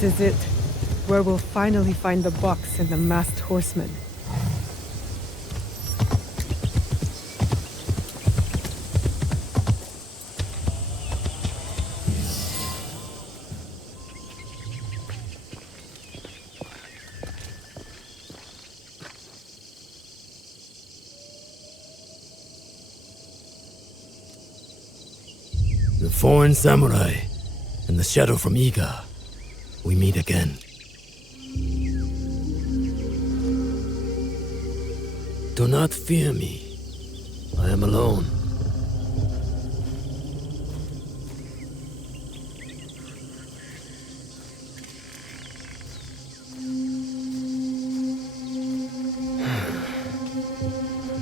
This is it, where we'll finally find the box and the masked horseman. The foreign samurai and the shadow from Iga. We meet again. Do not fear me. I am alone.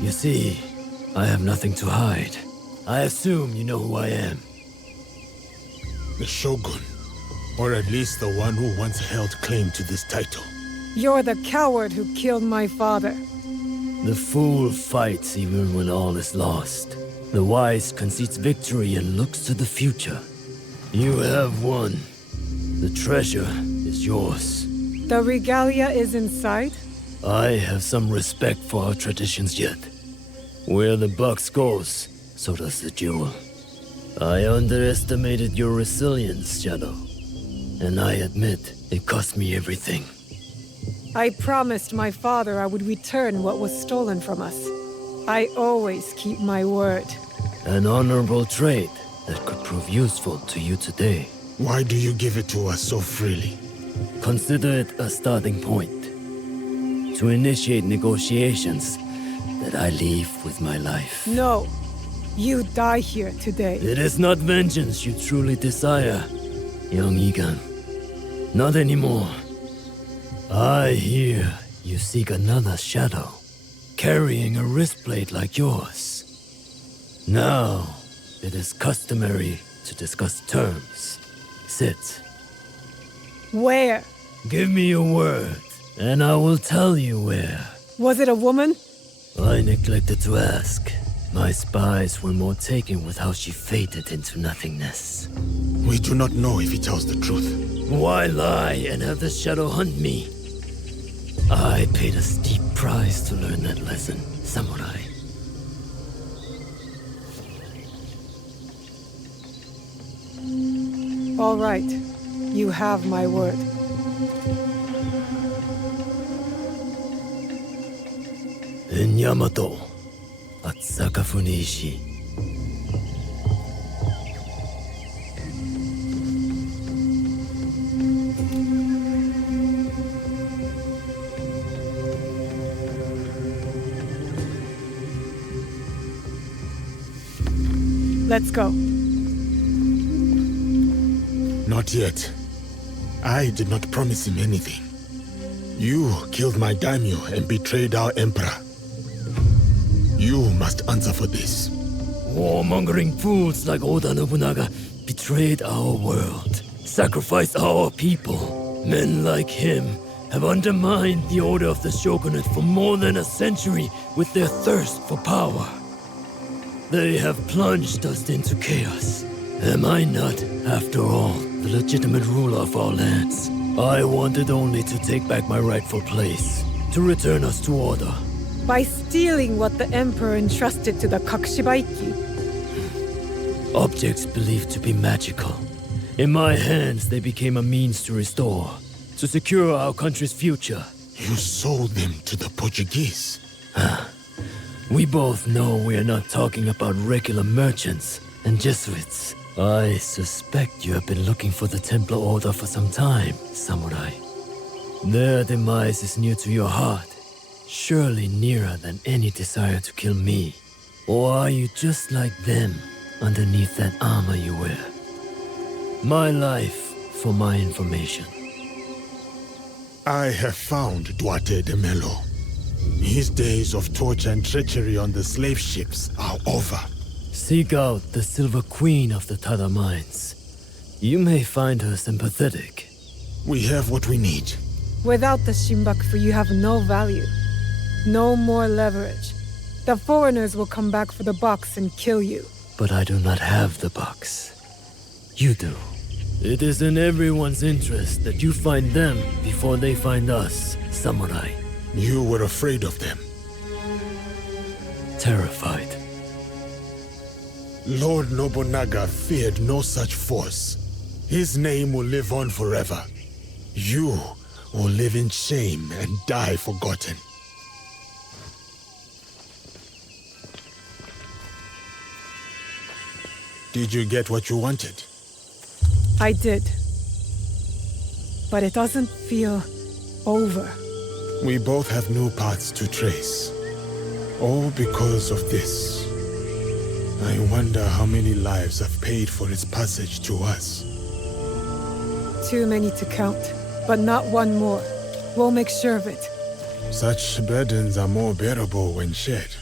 You see, I have nothing to hide. I assume you know who I am. The shogun, or at least the one who once held claim to this title. You're the coward who killed my father. The fool fights even when all is lost. The wise concedes victory and looks to the future. You have won. The treasure is yours. The regalia is inside? I have some respect for our traditions yet. Where the box goes, so does the jewel. I underestimated your resilience, Shadow. And I admit, it cost me everything. I promised my father I would return what was stolen from us. I always keep my word. An honorable trait that could prove useful to you today. Why do you give it to us so freely? Consider it a starting point. To initiate negotiations that I leave with my life. No. You die here today. It is not vengeance you truly desire, young Egan. Not anymore. I hear you seek another shadow, carrying a wristblade like yours. Now, it is customary to discuss terms. Sit. Where? Give me your word, and I will tell you where. Was it a woman? I neglected to ask. My spies were more taken with how she faded into nothingness. We do not know if he tells the truth. Why lie and have the shadow hunt me? I paid a steep price to learn that lesson, samurai. All right. You have my word. In Yamato, at Sakafuniishi. Let's go. Not yet. I did not promise him anything. You killed my daimyo and betrayed our emperor. You must answer for this. Warmongering fools like Oda Nobunaga betrayed our world, sacrificed our people. Men like him have undermined the order of the shogunate for more than a century with their thirst for power. They have plunged us into chaos. Am I not, after all, the legitimate ruler of our lands? I wanted only to take back my rightful place, to return us to order. By stealing what the Emperor entrusted to the Kakushibaiki. Objects believed to be magical. In my hands, they became a means to restore, to secure our country's future. You sold them to the Portuguese. We both know we are not talking about regular merchants and Jesuits. I suspect you have been looking for the Templar Order for some time, samurai. Their demise is near to your heart, surely nearer than any desire to kill me. Or are you just like them, underneath that armor you wear? My life for my information. I have found Duarte de Melo. His days of torture and treachery on the slave ships are over. Seek out the Silver Queen of the Tada Mines. You may find her sympathetic. We have what we need. Without the Shinbakufu, you have no value. No more leverage. The foreigners will come back for the box and kill you. But I do not have the box. You do. It is in everyone's interest that you find them before they find us, samurai. You were afraid of them. Terrified. Lord Nobunaga feared no such force. His name will live on forever. You will live in shame and die forgotten. Did you get what you wanted? I did. But it doesn't feel over. We both have new paths to trace. All because of this. I wonder how many lives have paid for its passage to us. Too many to count, but not one more. We'll make sure of it. Such burdens are more bearable when shared.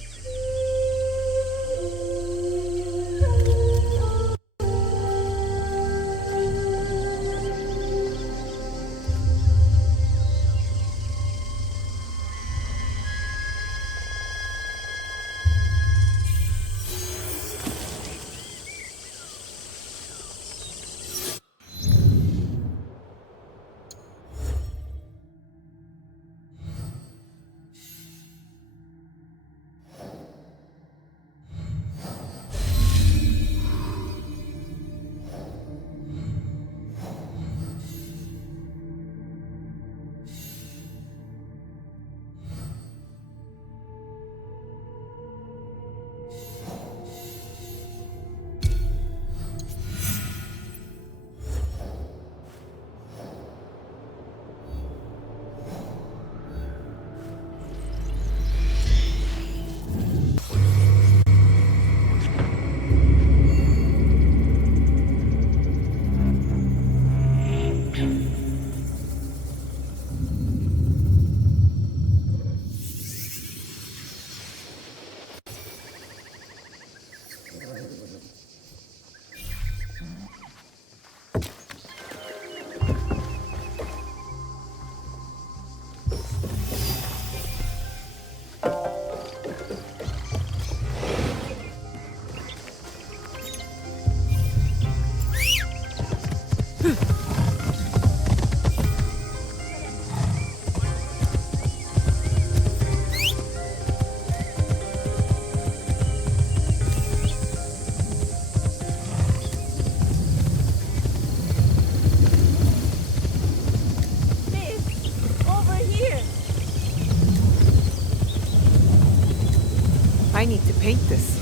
I need to paint this.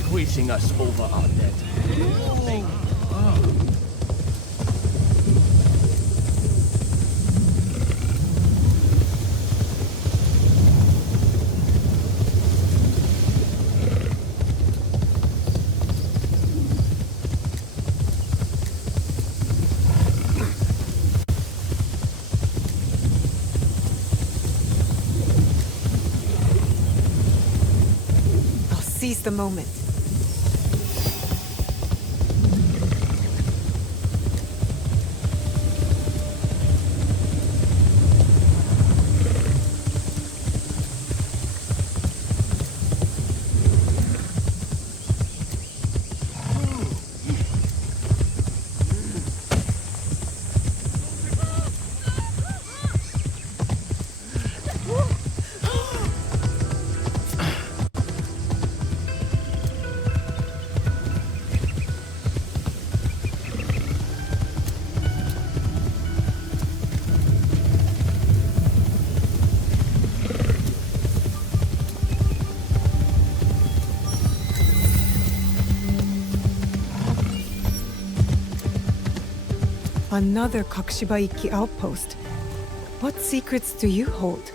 Squeezing us over our debt. I'll seize the moment. Another Kakushibaiki outpost. What secrets do you hold?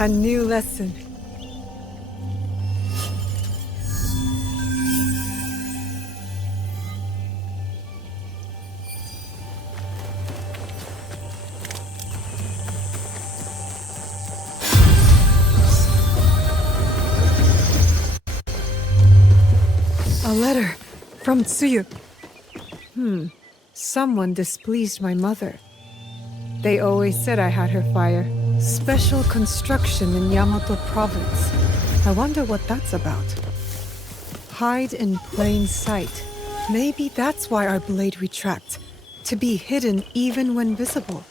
A new lesson. A letter from Tsuyu. Someone displeased my mother. They always said I had her fire. Special construction in Yamato province. I wonder what that's about. Hide in plain sight. Maybe that's why our blade retracts. To be hidden even when visible.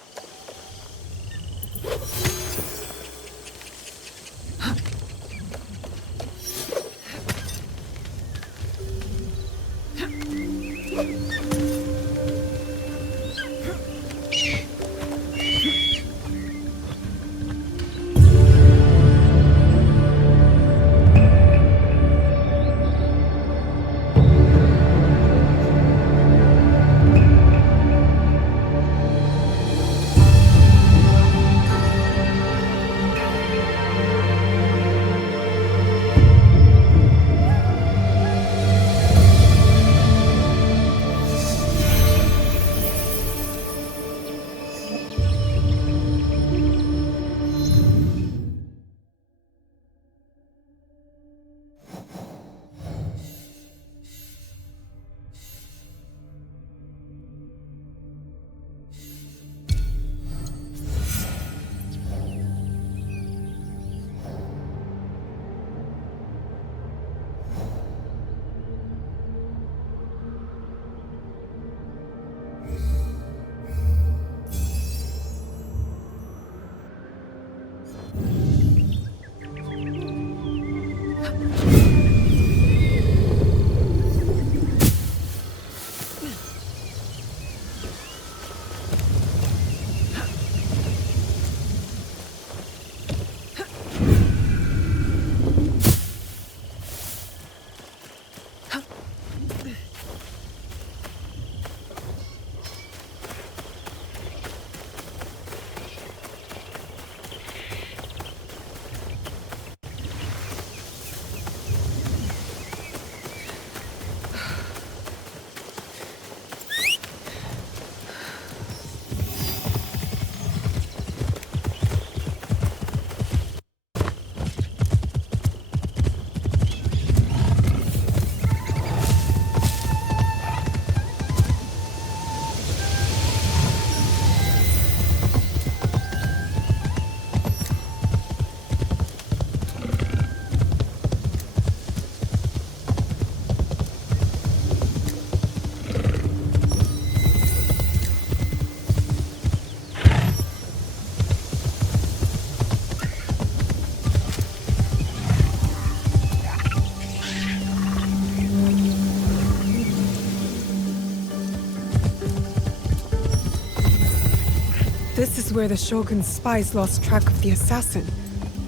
This is where the Shogun's spies lost track of the assassin.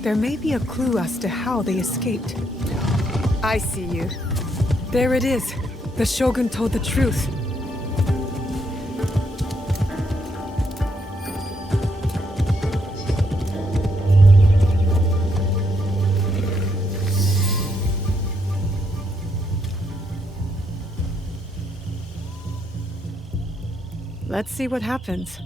There may be a clue as to how they escaped. I see you. There it is. The Shogun told the truth. Let's see what happens.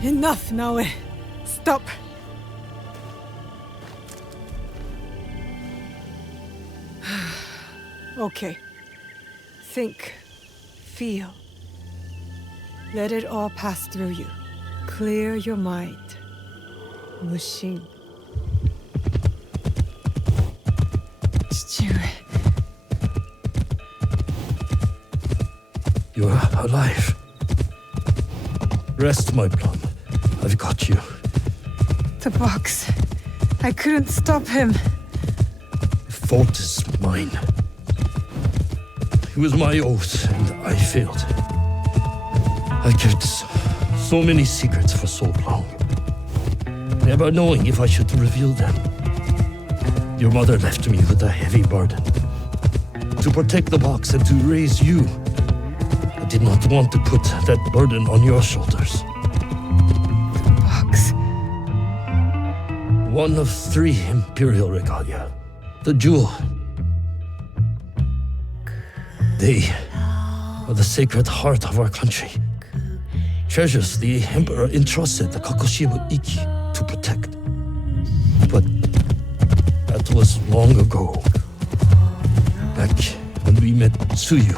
Enough, Naoe. Stop. Okay. Think. Feel. Let it all pass through you. Clear your mind. Mushin. You are alive. Rest, my plum. I've got you. The box. I couldn't stop him. The fault is mine. It was my oath, and I failed. I kept so many secrets for so long, never knowing if I should reveal them. Your mother left me with a heavy burden. To protect the box and to raise you, I did not want to put that burden on your shoulders. The box. One of 3 imperial regalia. The jewel. They are the sacred heart of our country. Treasures the emperor entrusted the Kakushibu Iki to protect. But that was long ago. Back when we met Tsuyu.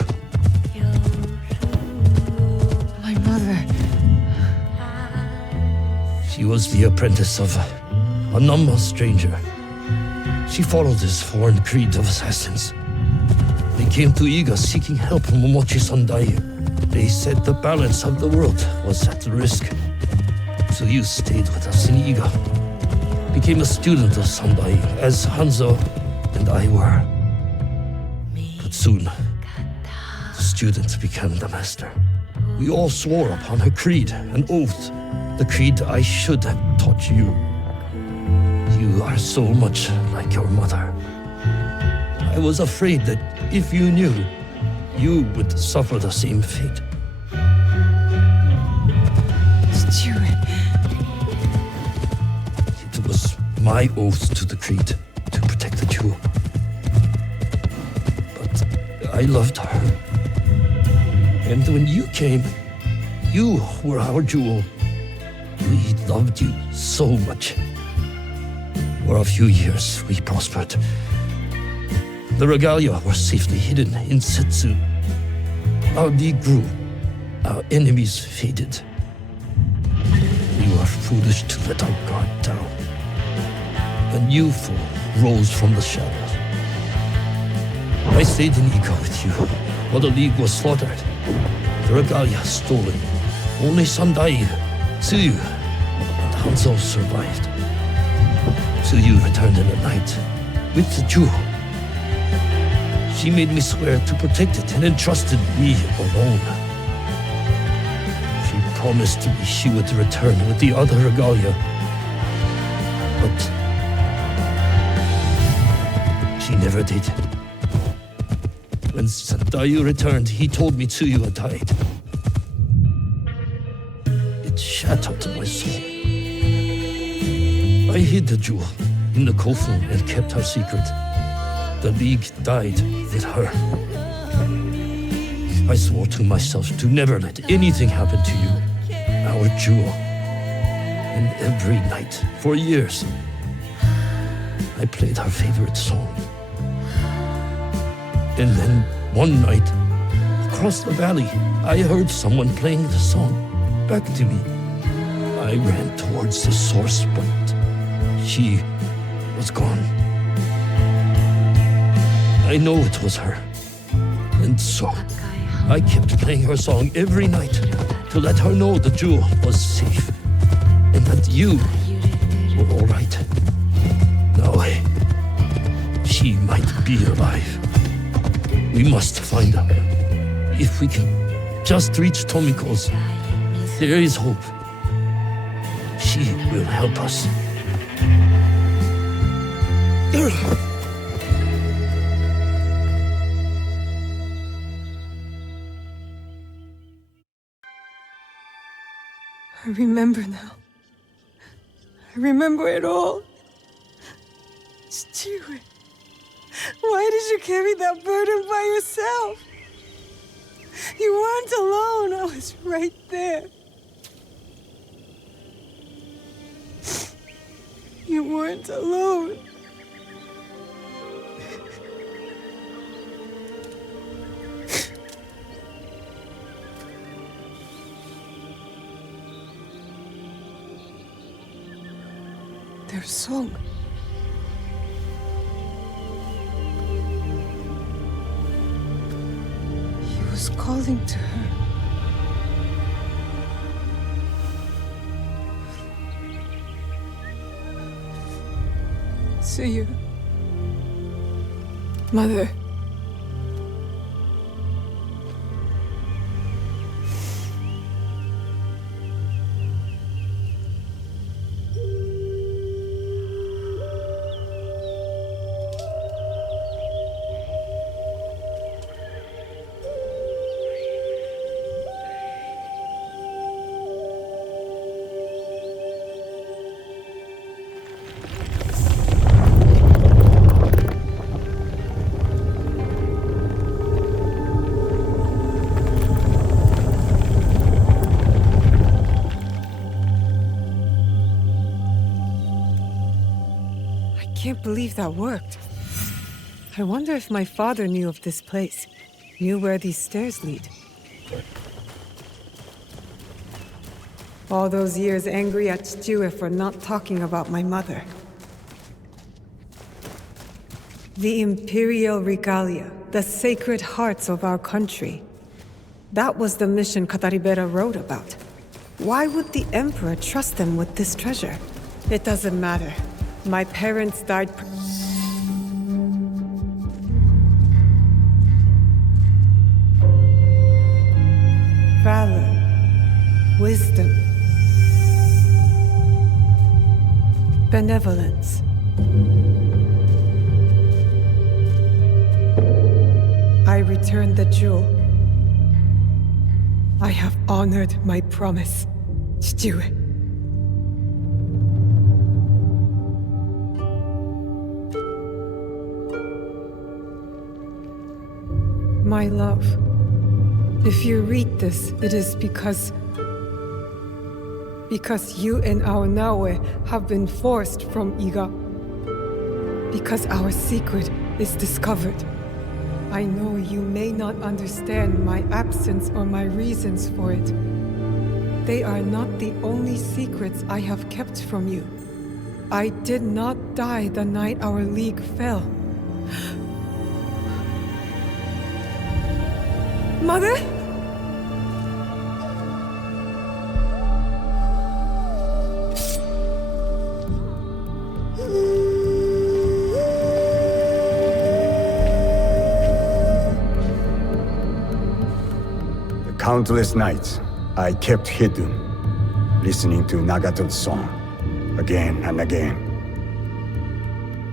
My mother. She was the apprentice of a numb stranger. She followed this foreign creed of assassins. They came to Iga seeking help from Momochi Sandai. They said the balance of the world was at risk. Tsuyu stayed with us in Iga. Became a student of Sandai, as Hanzo and I were. But soon, the student became the master. We all swore upon her creed, an oath, the creed I should have taught you. You are so much like your mother. I was afraid that if you knew, you would suffer the same fate. It was my oath to the creed to protect the jewel. But I loved her. And when you came, you were our jewel. We loved you so much. For a few years, we prospered. The regalia were safely hidden in Setsu. Our league grew. Our enemies faded. We were foolish to let our guard down. A new foe rose from the shadows. I stayed in Iga with you while the league was slaughtered. The regalia stolen. Only Sandai, Tsuyu, and Hanzo survived. Tsuyu returned in the night with the jewel. She made me swear to protect it and entrusted me alone. She promised me she would return with the other regalia. But she never did. When Sandayu returned, he told me Tsuyu had died. It shattered my soul. I hid the jewel in the coffin and kept her secret. The League died with her. I swore to myself to never let anything happen to you, our jewel. And every night, for years, I played her favorite song. And then, one night, across the valley, I heard someone playing the song back to me. I ran towards the source, but she was gone. I know it was her. And so, I kept playing her song every night to let her know the jewel was safe and that you were all right. Naoe, she might be alive. We must find her. If we can just reach Tomiko's, there is hope. She will help us. I remember now. I remember it all. Stewart, why did you carry that burden by yourself? You weren't alone. I was right there. You weren't alone. Their song. He was calling to her. see you. Mother. I can't believe that worked. I wonder if my father knew of this place, knew where these stairs lead. All those years angry at Chichue for not talking about my mother. The Imperial Regalia, the sacred hearts of our country. That was the mission Kataribera wrote about. Why would the Emperor trust them with this treasure? It doesn't matter. My parents died. Valor, wisdom, benevolence. I returned the jewel. I have honored my promise, Chichue. My love, if you read this, it is because you and our Naoe have been forced from Iga. Because our secret is discovered. I know you may not understand my absence or my reasons for it. They are not the only secrets I have kept from you. I did not die the night our league fell. Mother? The countless nights I kept hidden, listening to Nagato's song again and again.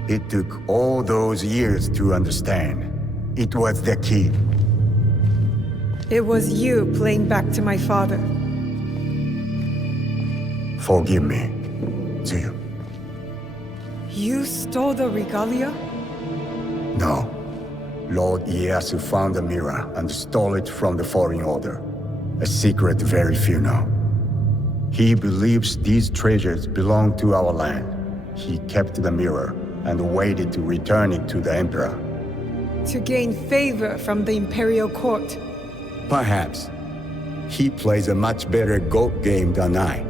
It took all those years to understand. It was the key. It was you playing back to my father. Forgive me, Tsuyu. You stole the regalia? No. Lord Ieyasu found the mirror and stole it from the Foreign Order. A secret very few know. He believes these treasures belong to our land. He kept the mirror and waited to return it to the Emperor. To gain favor from the Imperial Court. Perhaps. He plays a much better goat game than I.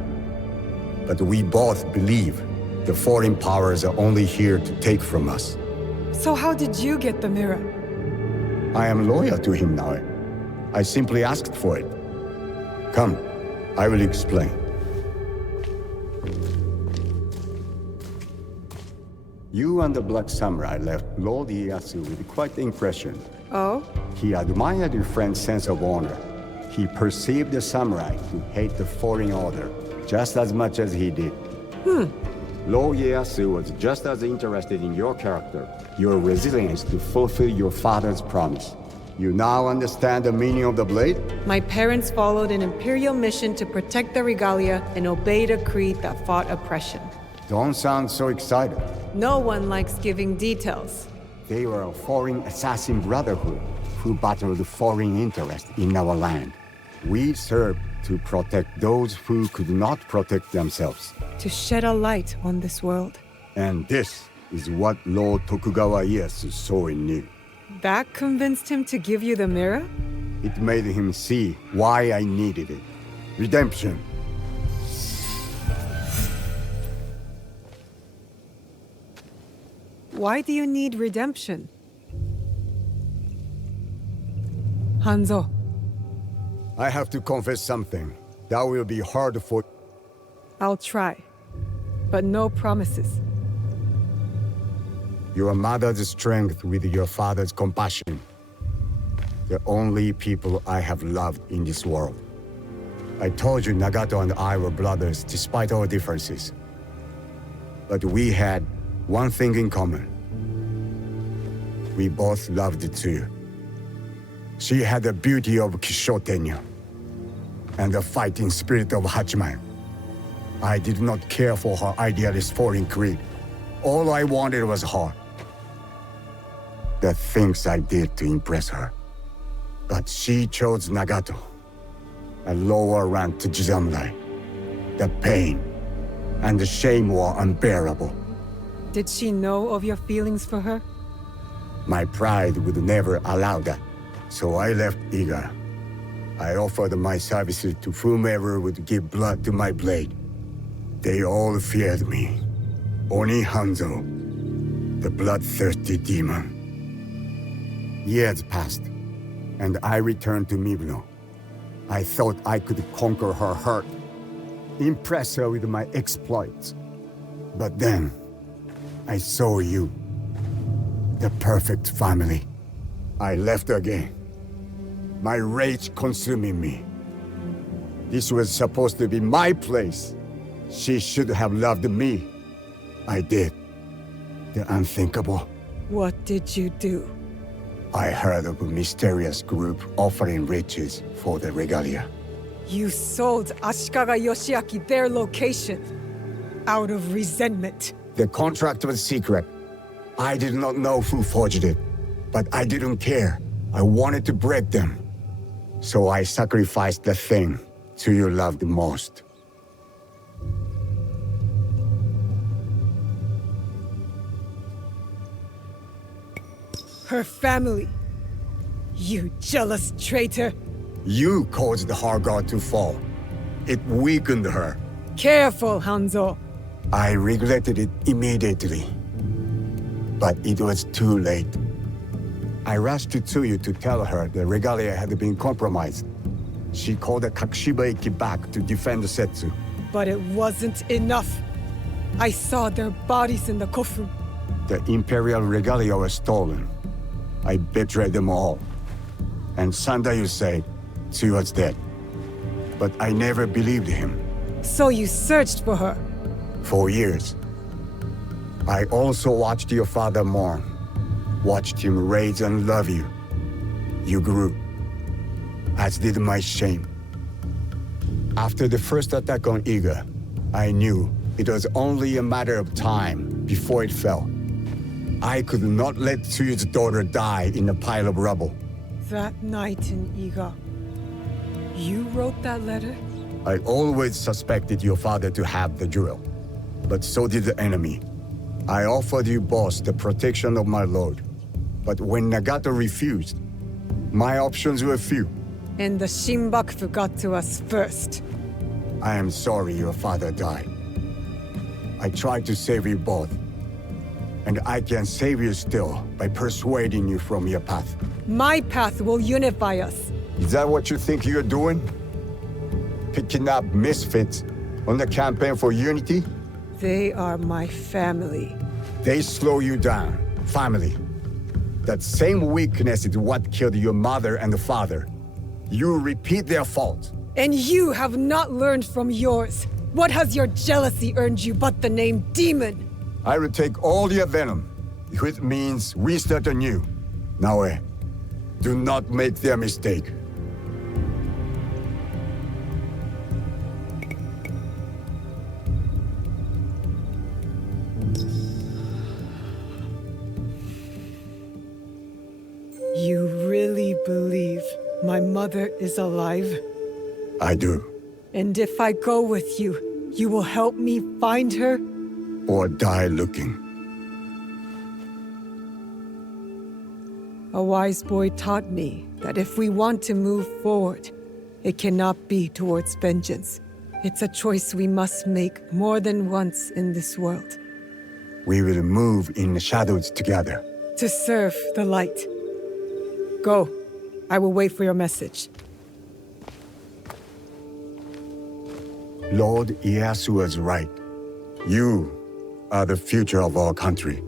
But we both believe the foreign powers are only here to take from us. So how did you get the mirror? I am loyal to him now. I simply asked for it. Come, I will explain. You and the Black Samurai left Lord Ieyasu with quite the impression. Oh? He admired your friend's sense of honor. He perceived the samurai to hate the Foreign Order just as much as he did. Lord Ieyasu was just as interested in your character, your resilience to fulfill your father's promise. You now understand the meaning of the blade? My parents followed an Imperial mission to protect the regalia and obeyed a creed that fought oppression. Don't sound so excited. No one likes giving details. They were a foreign assassin brotherhood who battled foreign interests in our land. We served to protect those who could not protect themselves. To shed a light on this world. And this is what Lord Tokugawa Ieyasu saw in you. That convinced him to give you the mirror? It made him see why I needed it. Redemption. Why do you need redemption? Hanzo. I have to confess something. That will be hard for... I'll try. But no promises. Your mother's strength with your father's compassion. The only people I have loved in this world. I told you Nagato and I were brothers despite our differences. But we had one thing in common. We both loved too. She had the beauty of Kishotenya and the fighting spirit of Hachiman. I did not care for her idealist foreign creed. All I wanted was her. The things I did to impress her. But she chose Nagato, a lower rank to Jisamurai. The pain and the shame were unbearable. Did she know of your feelings for her? My pride would never allow that, so I left Iga. I offered my services to whomever would give blood to my blade. They all feared me. Oni Hanzo, the bloodthirsty demon. Years passed, and I returned to Mibuno. I thought I could conquer her hurt, impress her with my exploits. But then, I saw you. The perfect family. I left again. My rage consuming me. This was supposed to be my place. She should have loved me. I did. The unthinkable. What did you do? I heard of a mysterious group offering riches for the regalia. You sold Ashikaga Yoshiaki their location. Out of resentment. The contract was secret. I did not know who forged it, but I didn't care. I wanted to break them. So I sacrificed the thing to you loved most. Her family. You jealous traitor. You caused her god to fall. It weakened her. Careful, Hanzo. I regretted it immediately. But it was too late. I rushed to Tsuyu to tell her the regalia had been compromised. She called the Kakushibaiki back to defend Setsu. But it wasn't enough. I saw their bodies in the kofu. The Imperial regalia was stolen. I betrayed them all. And Sandayu said Tsuyu was dead. But I never believed him. So you searched for her? For years. I also watched your father mourn. Watched him raise and love you. You grew. As did my shame. After the first attack on Iga, I knew it was only a matter of time before it fell. I could not let Tsuyu's daughter die in a pile of rubble. That night in Iga, you wrote that letter? I always suspected your father to have the jewel, but so did the enemy. I offered you both the protection of my lord, but when Nagato refused, my options were few. And the Shinbakufu got to us first. I am sorry your father died. I tried to save you both, and I can save you still by persuading you from your path. My path will unify us. Is that what you think you're doing? Picking up misfits on the campaign for unity? They are my family. They slow you down. Family. That same weakness is what killed your mother and father. You repeat their fault. And you have not learned from yours. What has your jealousy earned you but the name Demon? I will take all your venom, if it means we start anew. Naoe, do not make their mistake. You really believe my mother is alive? I do. And if I go with you, you will help me find her? Or die looking. A wise boy taught me that if we want to move forward, it cannot be towards vengeance. It's a choice we must make more than once in this world. We will move in the shadows together. To serve the light. Go. I will wait for your message. Lord Ieyasu was right. You are the future of our country.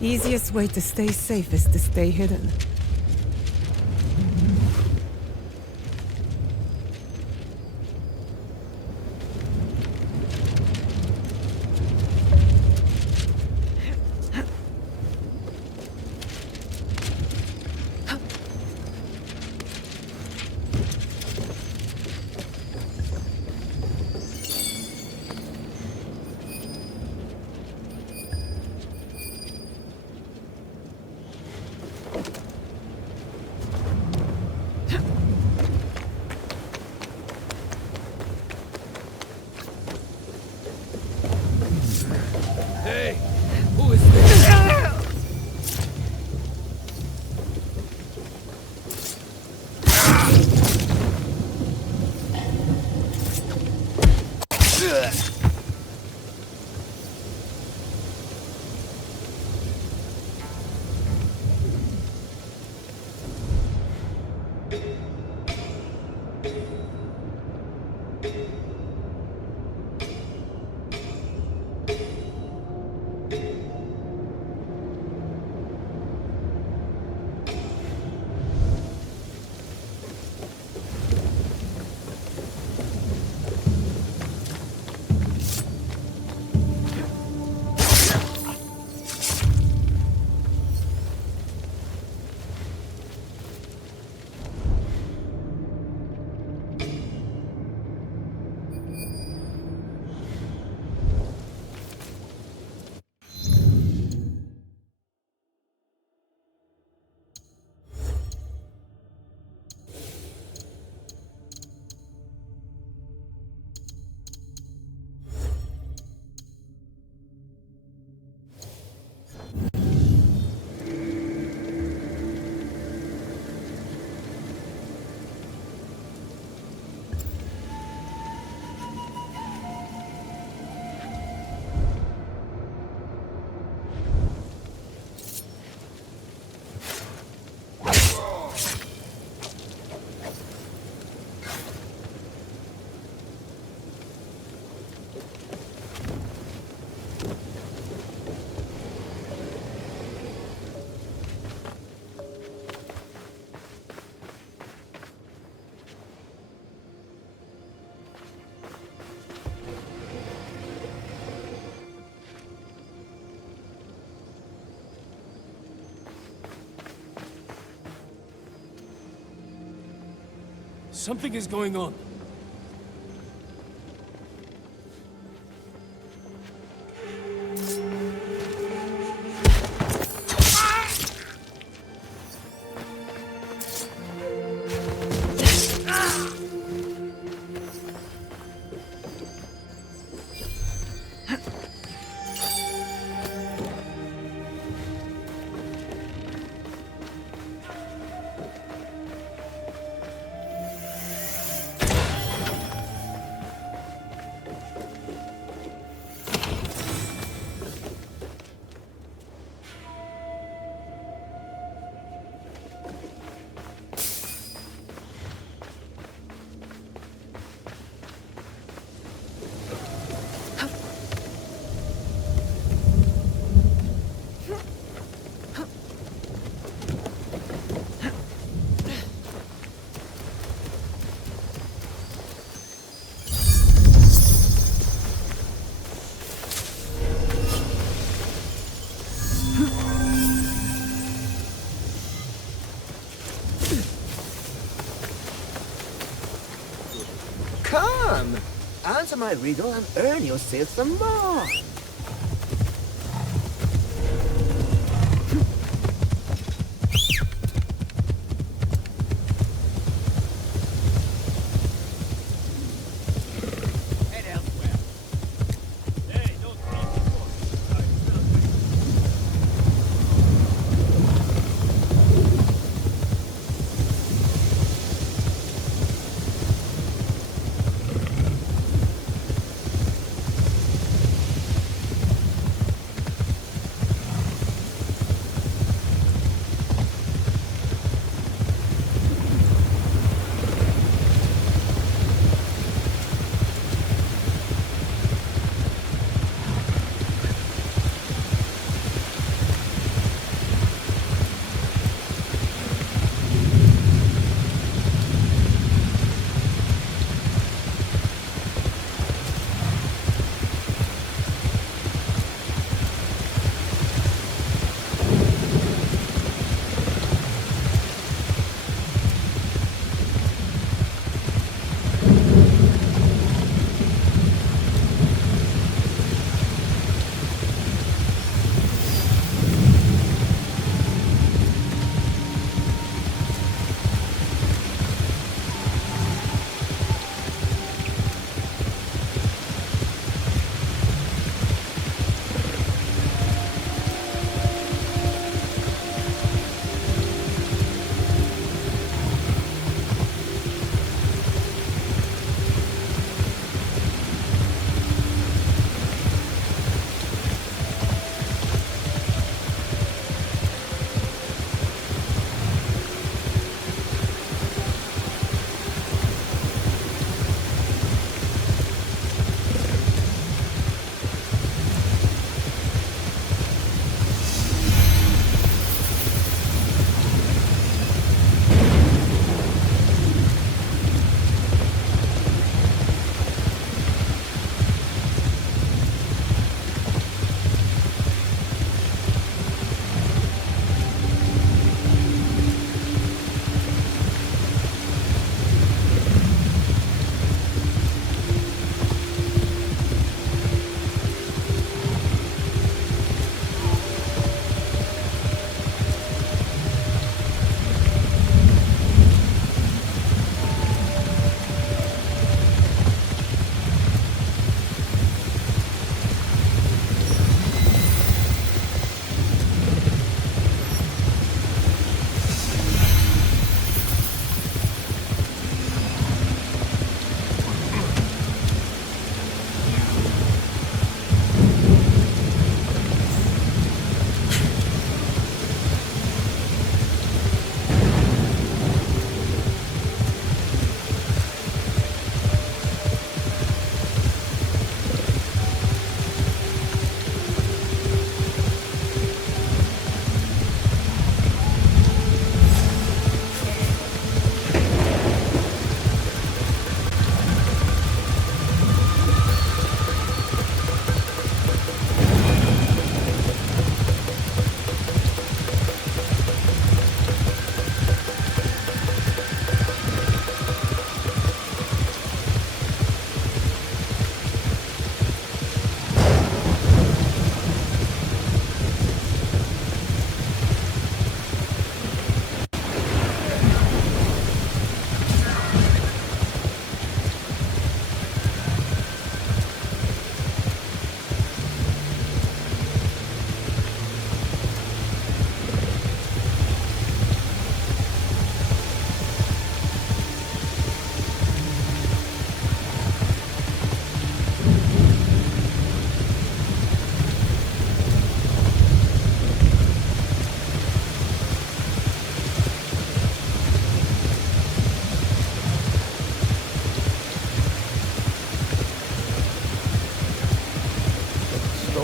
Easiest way to stay safe is to stay hidden. Hey, who is this? Something is going on. Come! Answer my riddle and earn yourself some more!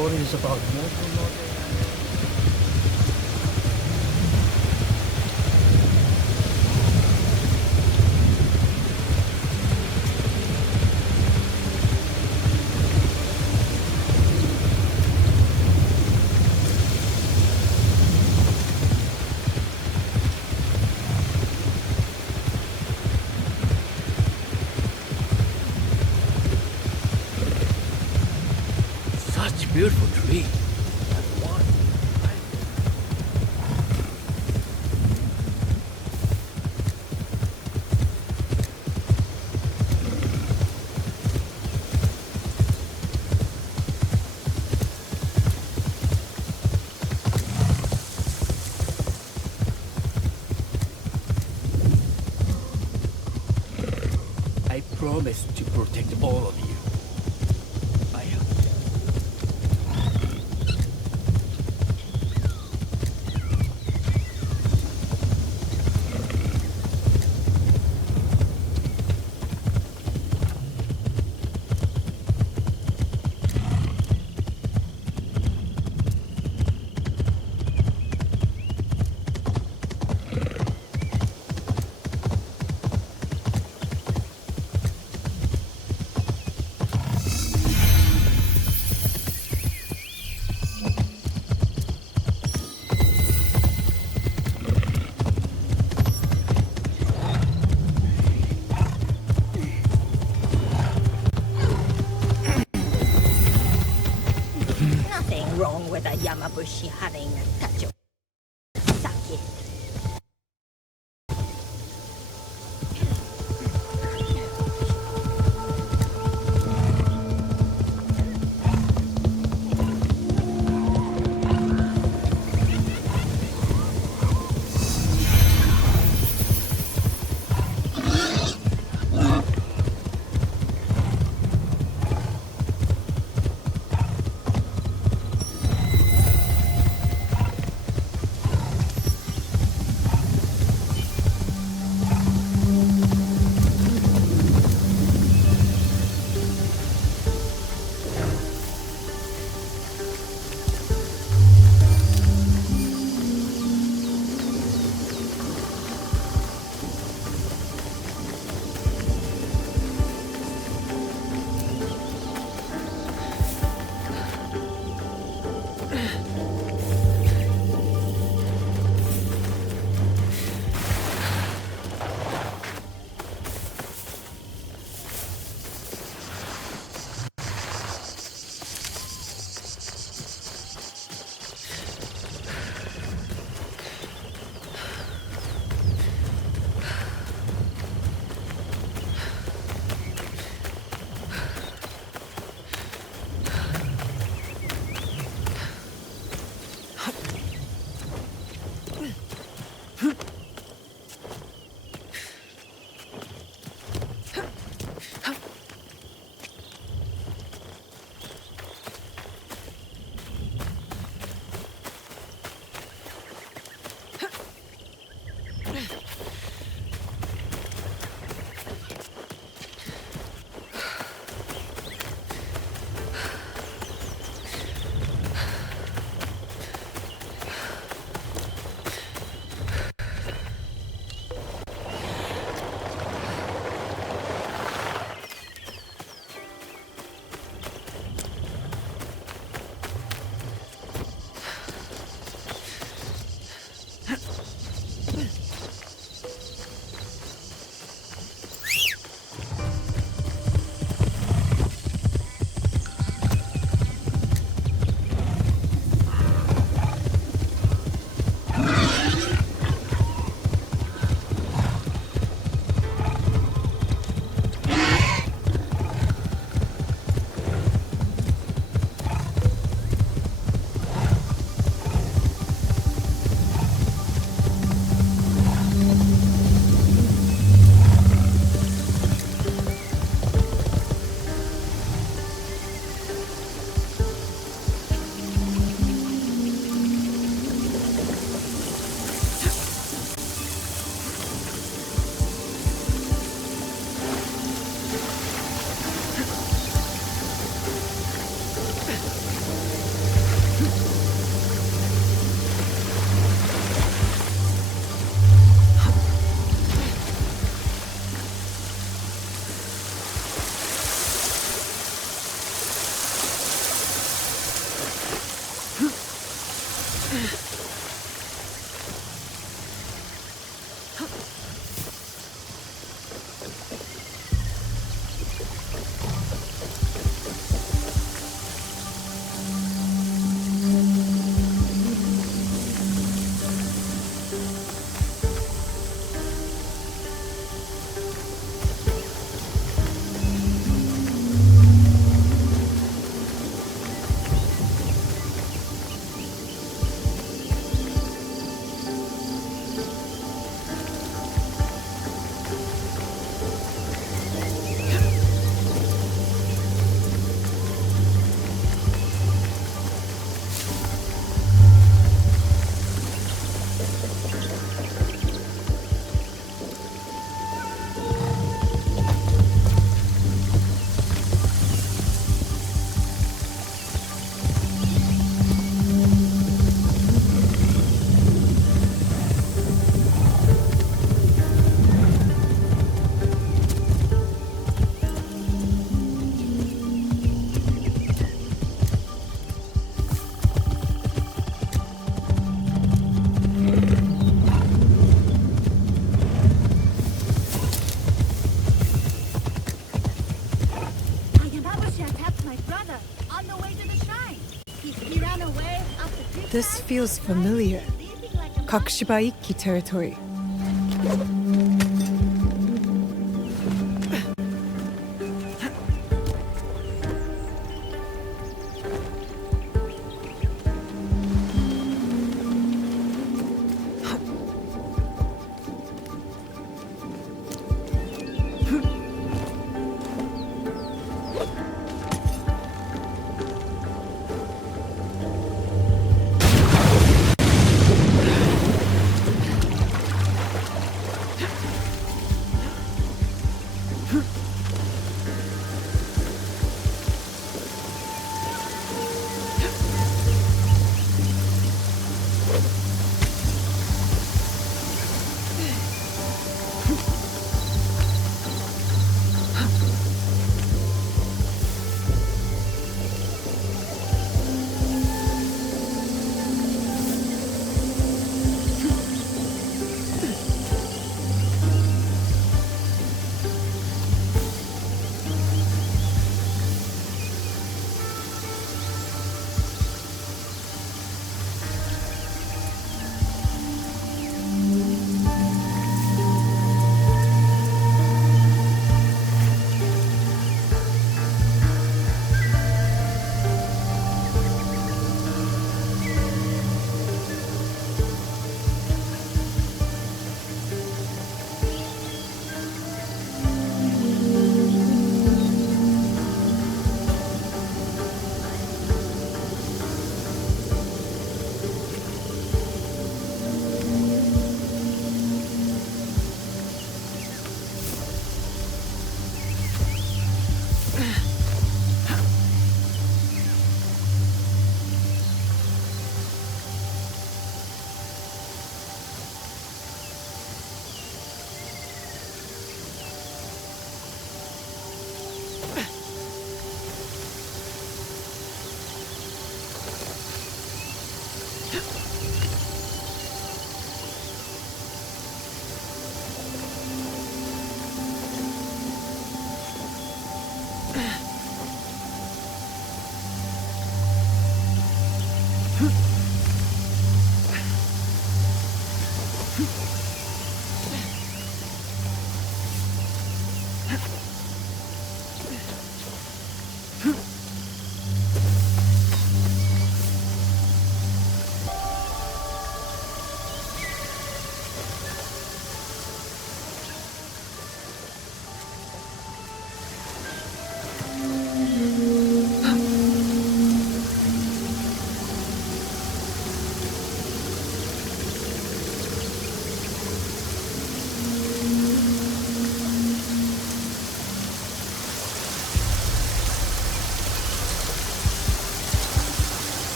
stories about mortal. Such beautiful tree. I promise to protect all of you. I have. Nothing wrong with a Yamabushi having a touch of sake. my brother on the way to the shrine. He ran away after 3 This times. feels familiar. Sleeping like a Kakushibaiki territory.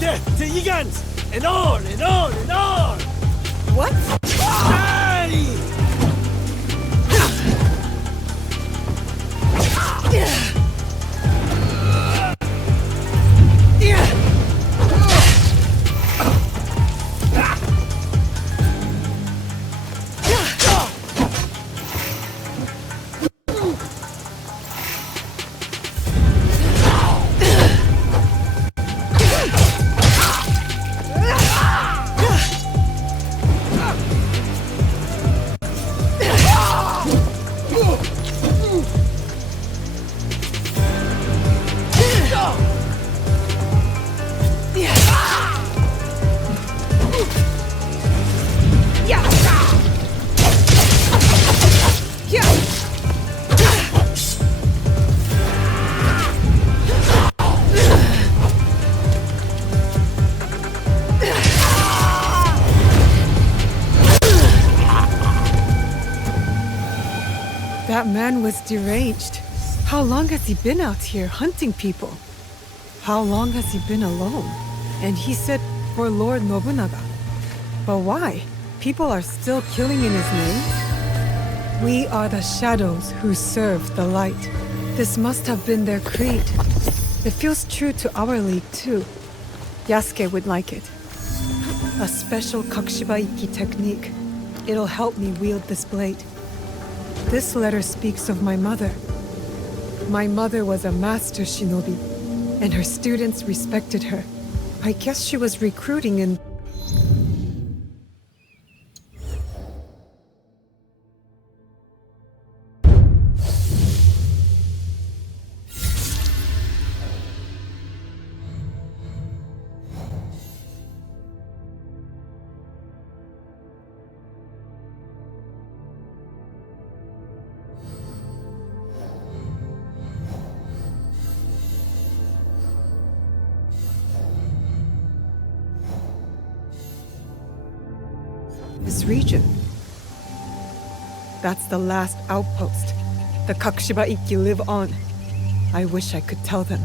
Death to Igans! And on and on and on! What? Hey! That man was deranged. How long has he been out here hunting people? How long has he been alone? And he said for Lord Nobunaga. But why? People are still killing in his name? We are the shadows who serve the light. This must have been their creed. It feels true to our league too. Yasuke would like it. A special Kakushibaiki technique. It'll help me wield this blade. This letter speaks of my mother. My mother was a master shinobi, and her students respected her. I guess she was recruiting in... this region. That's the last outpost. The Kakushibaiki live on. I wish I could tell them.